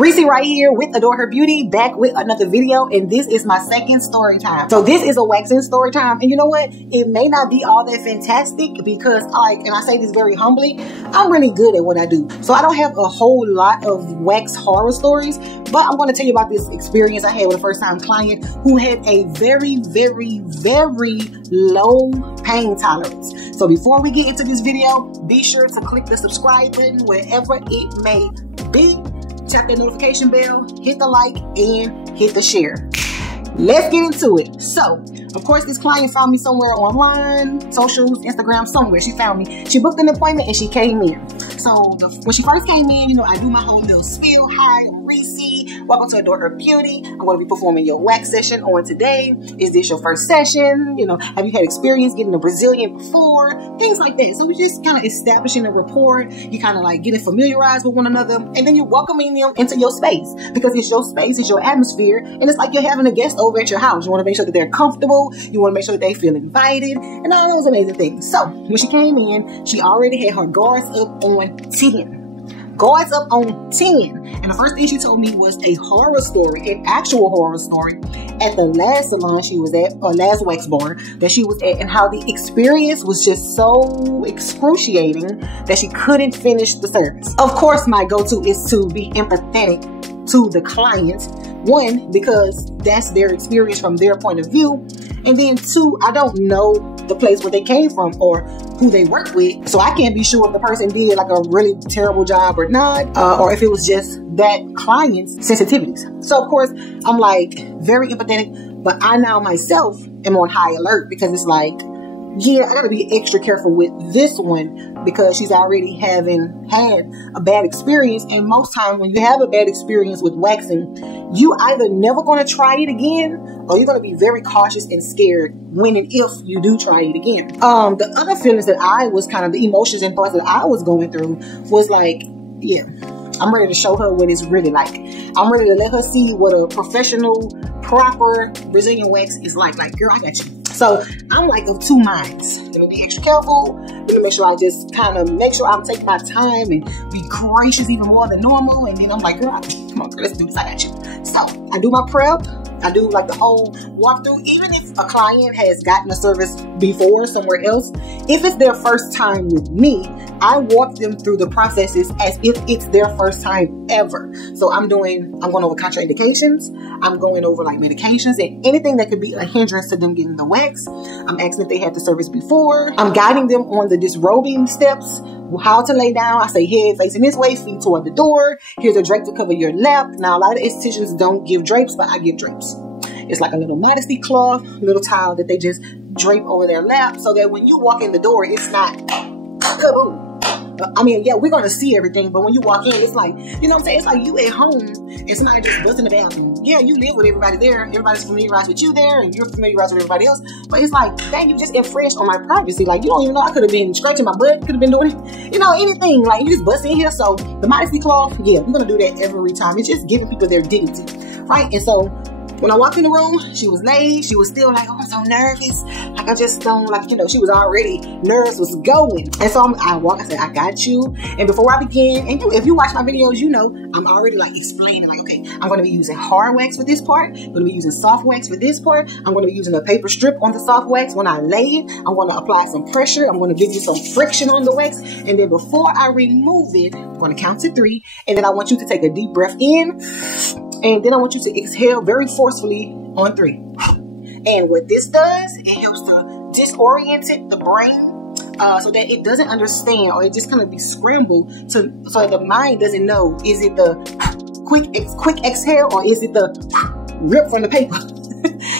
Reese right here with Adore Her Beauty, back with another video, and this is my second story time. So this is a waxing story time, and you know what? It may not be all that fantastic because, and I say this very humbly, I'm really good at what I do. So I don't have a whole lot of wax horror stories, but I'm going to tell you about this experience I had with a first-time client who had a very, very, very low pain tolerance. So before we get into this video, be sure to click the subscribe button wherever it may be. Tap that notification bell, hit the like, and hit the share. Let's get into it. So, of course, this client found me somewhere online, socials, Instagram, somewhere. She found me. She booked an appointment and she came in. So, when she first came in, you know, I do my whole little spiel. Hi, I'm Reese. Welcome to Adore Her Beauty. I'm going to be performing your wax session on today. Is this your first session? You know, have you had experience getting a Brazilian before? Things like that. So, we're just kind of establishing a rapport. You kind of like getting familiarized with one another. And then you're welcoming them into your space because it's your space, it's your atmosphere. And it's like you're having a guest over at your house. You want to make sure that they're comfortable. You want to make sure that they feel invited and all those amazing things. So when she came in, she already had her guards up on 10. Guards up on 10. And the first thing she told me was a horror story, an actual horror story at the last salon she was at, or last wax bar that she was at, and how the experience was just so excruciating that she couldn't finish the service. Of course, my go-to is to be empathetic to the client. One, because that's their experience from their point of view. And then two, I don't know the place where they came from or who they work with. So I can't be sure if the person did like a really terrible job or not, or if it was just that client's sensitivities. So of course, I'm like very empathetic, but I now myself am on high alert because it's like, yeah, I gotta be extra careful with this one because she's already had a bad experience. And most times when you have a bad experience with waxing, you either never gonna try it again or you're gonna be very cautious and scared when and if you do try it again. The other feelings that the emotions and thoughts that I was going through was like, yeah, I'm ready to show her what it's really like. I'm ready to let her see what a professional, proper Brazilian wax is like. Like, girl, I got you. So I'm like of two minds. Let me be extra careful. Let me make sure I just kind of make sure I'm taking my time and be gracious even more than normal. And then I'm like, girl, come on, girl, let's do this. I got you. So I do my prep. I do like the whole walkthrough. Even if a client has gotten a service before somewhere else, if it's their first time with me, I walk them through the processes as if it's their first time ever. So I'm going over contraindications. I'm going over like medications and anything that could be a hindrance to them getting the wax. I'm asking if they had the service before. I'm guiding them on the disrobing steps, how to lay down. I say head facing this way, feet toward the door. Here's a drape to cover your lap. Now, a lot of estheticians don't give drapes, but I give drapes. It's like a little modesty cloth, little towel that they just drape over their lap so that when you walk in the door, it's not kaboom. I mean, yeah, we're going to see everything, but when you walk in, it's like, you know what I'm saying? It's like you at home and somebody just busts in the bathroom. Yeah, you live with everybody there. Everybody's familiarized with you there and you're familiarized with everybody else. But it's like, dang, you just infringed on my privacy. Like, you don't even know. I could have been scratching my butt. Could have been doing, you know, anything. Like, you just bust in here. So the modesty cloth, yeah, I'm going to do that every time. It's just giving people their dignity, right? And so when I walked in the room, she was laid. She was still like, oh, I'm so nervous. Like, I just don't, like, you know, she was already, nerves was going. And so I said, I got you. And before I begin, and if you watch my videos, you know, I'm already like explaining, like, okay, I'm going to be using hard wax for this part. I'm going to be using soft wax for this part. I'm going to be using a paper strip on the soft wax. When I lay it, I'm going to apply some pressure. I'm going to give you some friction on the wax. And then before I remove it, I'm going to count to 3. And then I want you to take a deep breath in. And then I want you to exhale very forcefully on 3. And what this does, it helps to disorient the brain so that it doesn't understand, or it just kind of be scrambled so the mind doesn't know, is it the quick exhale or is it the rip from the paper?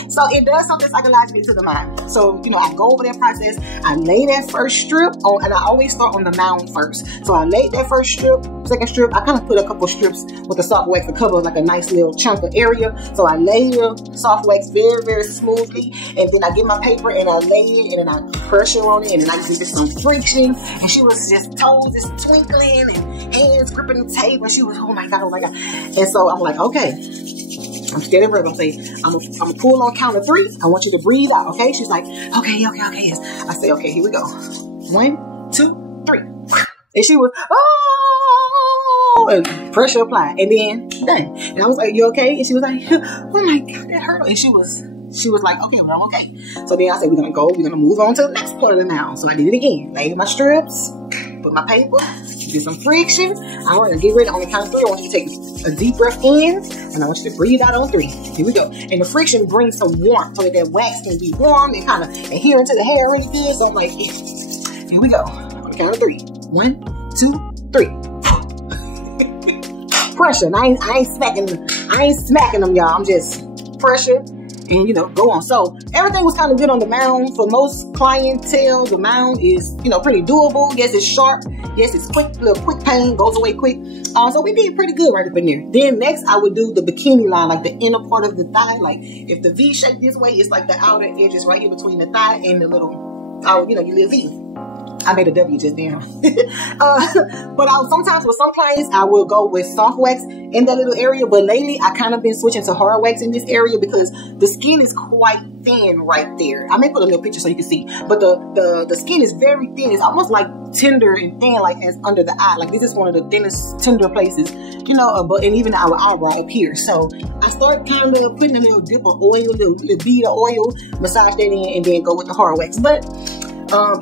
So it does something psychologically to the mind. So, you know, I go over that process. I lay that first strip on, and I always start on the mound first. So I laid that first strip, second strip. I kind of put a couple strips with the soft wax to cover like a nice little chunk of area. So I lay the soft wax very, very smoothly. And then I get my paper and I lay it and then I pressure on it and then I give it some friction. And she was just toes just twinkling and hands gripping the tape. And she was, oh my God, oh my God. And so I'm like, okay. I'm scared of her. I'm saying, I'm gonna pull on count of 3. I want you to breathe out, okay? She's like, okay, yes. I say, okay, here we go. 1, 2, 3. And she was, and pressure apply, and then done. And I was like, you okay? And she was like, oh my God, that hurt. And she was like, okay, well, I'm okay. So then I said, we're gonna move on to the next part of the mound. So I did it again. Laid my strips, put my paper, did some friction. I want to get ready on the count of 3. I want you to take a deep breath in, and I want you to breathe out on 3. Here we go. And the friction brings some warmth so that wax can be warm and kind of adhere into the hair really good. So I'm like, here we go. On the count of 3. 1, 2, 3. Pressure. And I ain't smacking them, y'all. I'm just pressure. And, you know, go on. So everything was kind of good on the mound. For most clientele, the mound is, you know, pretty doable. Yes, it's sharp. Yes, it's quick, little quick pain, goes away quick. So we did pretty good right up in there. Then next, I would do the bikini line, like the inner part of the thigh. Like if the V shape this way, it's like the outer edges right here between the thigh and the little, you know, your little V. I made a W just then. But sometimes with some clients, I will go with soft wax in that little area. But lately, I kind of been switching to hard wax in this area because the skin is quite thin right there. I may put a little picture so you can see. But the skin is very thin. It's almost like tender and thin, like as under the eye. Like this is one of the thinnest, tender places, you know, and even our eyebrow up here. So I start kind of putting a little dip of oil, a little bead of oil, massage that in, and then go with the hard wax. But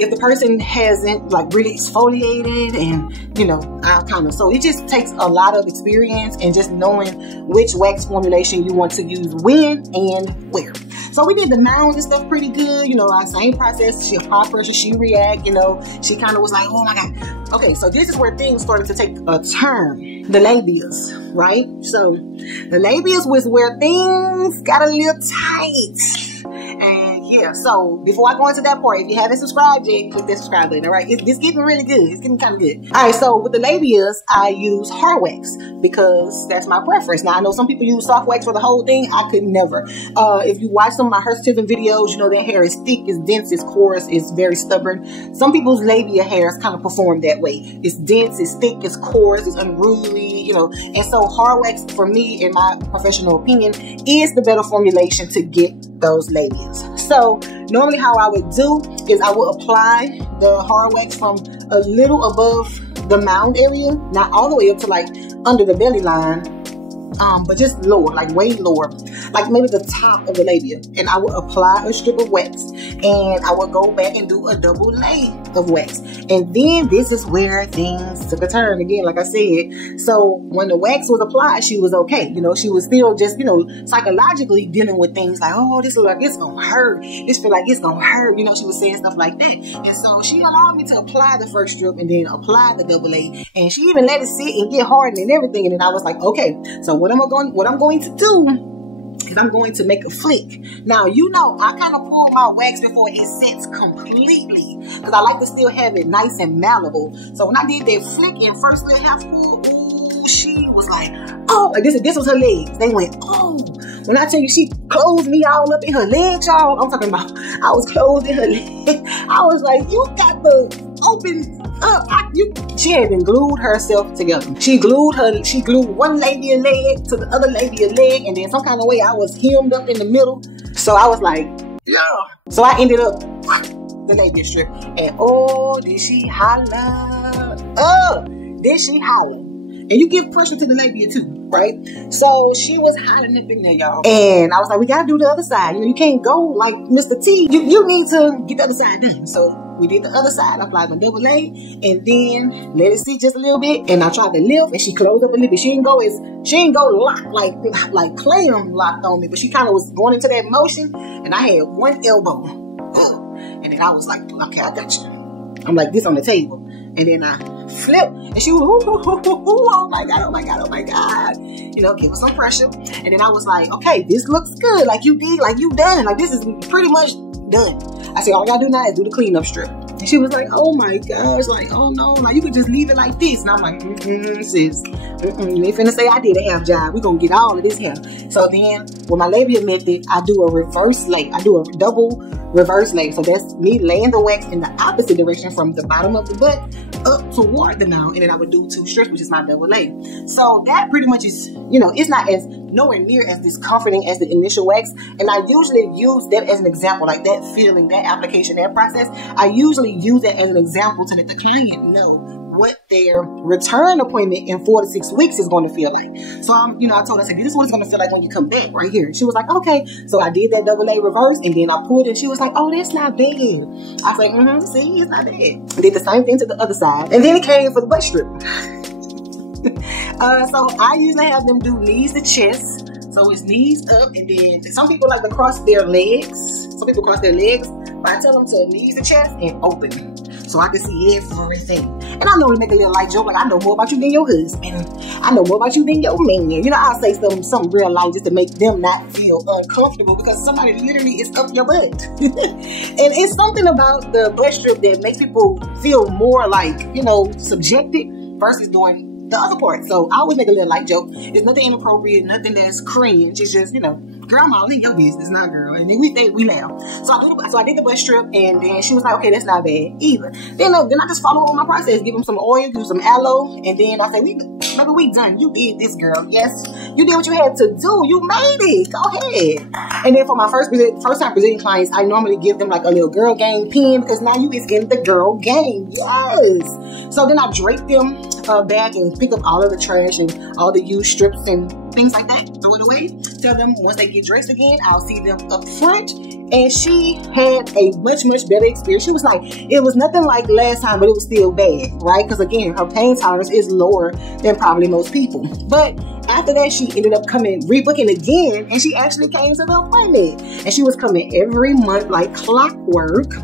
if the person hasn't like really exfoliated and, you know, so it just takes a lot of experience and just knowing which wax formulation you want to use when and where. So we did the mound and stuff pretty good, you know, our same process. She apply pressure, she react, you know, she kind of was like, oh my God. Okay, so this is where things started to take a turn. The labias, right? So the labias was where things got a little tight. And yeah, so before I go into that part, if you haven't subscribed yet, click that subscribe button, all right? It's getting really good. It's getting kind of good. All right, so with the labias, I use hard wax because that's my preference. Now, I know some people use soft wax for the whole thing. I could never. If you watch some of my Hirsutism videos, you know their hair is thick, it's dense, it's coarse, it's very stubborn. Some people's labia hairs kind of perform that way. It's dense, it's thick, it's coarse, it's unruly, you know. And so hard wax, for me, in my professional opinion, is the better formulation to get those labias. So normally how I would do is I would apply the hard wax from a little above the mound area, not all the way up to like under the belly line, but just lower, like way lower, like maybe the top of the labia. And I would apply a strip of wax and I would go back and do a double lay of wax. And then this is where things took a turn again, like I said. So when the wax was applied, she was okay. You know, she was still just, you know, psychologically dealing with things like, oh, this look like it's gonna hurt. This feel like it's gonna hurt. You know, she was saying stuff like that. And so she allowed me to apply the first strip and then apply the double lay. And she even let it sit and get hardened and everything. And then I was like, okay, so what I'm going to do is I'm going to make a flick. Now, you know, I kind of pull my wax before it sets completely because I like to still have it nice and malleable. So when I did that flick in first little half pull, ooh, she was like, oh, like this was her legs. They went, oh. When I tell you she closed me all up in her legs, y'all, I'm talking about I was closed in her legs. I was like, you got the open up. She had been glued herself together. She glued one labia leg to the other labia leg, and then some kind of way I was hemmed up in the middle. So I was like, yeah. So I ended up the labia strip, and oh, did she holler? Oh, did she holler? And you give pressure to the labia too, right? So she was hollering up in there, y'all. And I was like, we gotta do the other side. You know, you can't go like Mr. T. You need to get the other side done. So we did the other side, applied my double lay, and then let it sit just a little bit. And I tried to lift, and she closed up a little bit. She didn't go locked like clam locked on me, but she kind of was going into that motion. And I had one elbow, and then I was like, okay, I got you. I'm like this on the table, and then I flipped, and she was, oh my God, oh my God, oh my God. You know, give her some pressure. And then I was like, okay, this looks good. Like you did, like you done. Like this is pretty much done. I said, all I gotta do now is do the cleanup strip. And she was like, oh my gosh, like, oh no, like you could just leave it like this. And I'm like, sis, you ain't finna say I did a half job. We're gonna get all of this hair. So then with my labia method, I do a reverse lay. I do a double reverse lay. So that's me laying the wax in the opposite direction from the bottom of the butt up toward the mound. And then I would do 2 strips, which is my double lay. So that pretty much is, you know, it's not as nowhere near as discomforting as the initial wax. And I usually use that as an example, like that feeling, that application, that process. I usually use that as an example to let the client know what their return appointment in 4 to 6 weeks is going to feel like. So I told her, I said, this is what it's going to feel like when you come back right here. She was like, okay. So I did that AA reverse, and then I pulled it, and she was like, oh, that's not bad. I was like, see, it's not bad. I did the same thing to the other side, and then it came for the butt strip. So I usually have them do knees to chest. So it's knees up, and then some people like to cross their legs. Some people cross their legs, but I tell them to knees to chest and open, so I can see everything. And I normally make a little light joke, like, I know more about you than your husband. I know more about you than your man. I'll say something real light just to make them not feel uncomfortable, because somebody literally is up your butt. And it's something about the butt strip that makes people feel more like, subjected versus doing the other part. So I always make a little light joke. It's nothing inappropriate, nothing that's cringe. It's just, girl, I'm all in your business, not girl. And then we laugh. So I did the butt strip, and then she was like, okay, that's not bad either. Then I just follow on my process, give them some oil, do some aloe, and then I say, maybe we done. You did this, girl. Yes, you did what you had to do. You made it. Go ahead. And then for my first time Brazilian clients, I normally give them like a little girl game pin, because now you is in the girl game. Yes. So then I drape them back and pick up all of the trash and all the used strips and things like that. Throw it away. Tell them once they get dressed again, I'll see them up front. And she had a much, much better experience. She was like, it was nothing like last time, but it was still bad, right? Because again, her pain tolerance is lower than probably most people. But after that, she ended up rebooking again, and she actually came to the appointment. And she was coming every month like clockwork.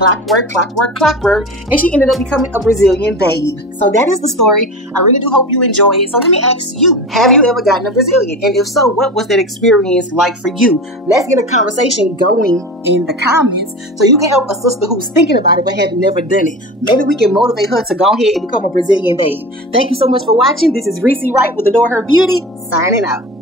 And she ended up becoming a Brazilian babe. So that is the story. I really do hope you enjoy it. So let me ask you, have you ever gotten a Brazilian? And if so, what was that experience like for you? Let's get a conversation going in the comments so you can help a sister who's thinking about it but have never done it. Maybe we can motivate her to go ahead and become a Brazilian babe. Thank you so much for watching. This is Reese Wright with Adore Her Beauty, signing out.